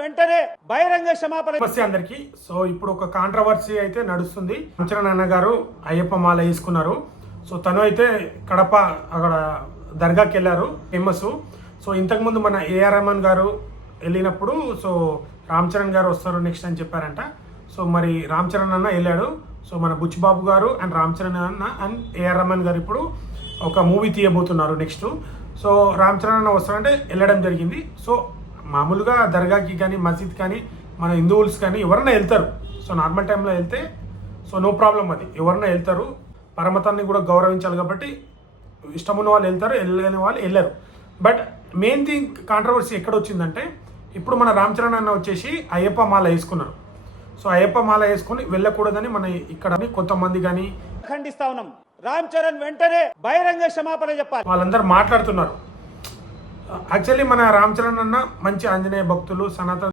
వెంటనే బహిరంగ క్షమాపణ. నమస్తే అందరికి. సో ఇప్పుడు ఒక కాంట్రవర్సీ అయితే నడుస్తుంది. రామచరణ్ అన్న గారు అయ్యప్ప మాల వేసుకున్నారు. సో తను అయితే కడప అక్కడ దర్గాకి వెళ్ళారు, ఫేమస్. సో ఇంతకుముందు మన ఏఆర్ రెహమాన్ గారు వెళ్ళినప్పుడు సో రామ్ చరణ్ గారు వస్తారు నెక్స్ట్ అని చెప్పారంట. సో మరి రామ్ చరణ్ అన్న వెళ్ళాడు. సో మన బుచ్చిబాబు గారు అండ్ రామ్ చరణ్ అన్న అండ్ ఏఆర్ రెహమాన్ గారు ఇప్పుడు ఒక మూవీ తీయబోతున్నారు నెక్స్ట్. సో రామ్ చరణ్ అన్న వస్తారంటే వెళ్ళడం జరిగింది. సో మామూలుగా దర్గాకి కానీ మసీద్ కానీ మన హిందువుల్స్ కానీ ఎవరైనా వెళ్తారు. సో నార్మల్ టైంలో వెళ్తే సో నో ప్రాబ్లం, అది ఎవరైనా వెళ్తారు. పరమతాన్ని కూడా గౌరవించాలి కాబట్టి ఇష్టం ఉన్న వాళ్ళు వెళ్తారు, వెళ్ళని వాళ్ళు వెళ్ళరు. బట్ మెయిన్ థింగ్ కాంట్రవర్సీ ఎక్కడ వచ్చిందంటే ఇప్పుడు మన రామ్ చరణ్ అన్న వచ్చేసి అయ్యప్ప మాల వేసుకున్నారు. సో అయ్యప్ప మాల వేసుకుని వెళ్ళకూడదని మన ఇక్కడ కొంతమంది కానీ ఖండిస్తా ఉన్నాం. రామ్ చరణ్ వెంటనే బహిరంగ క్షమాపణ చెప్పాలి. వాళ్ళందరూ మాట్లాడుతున్నారు. యాక్చువల్లీ మన రామ్ చరణ్ అన్న మంచి ఆంజనేయ భక్తులు, సనాతన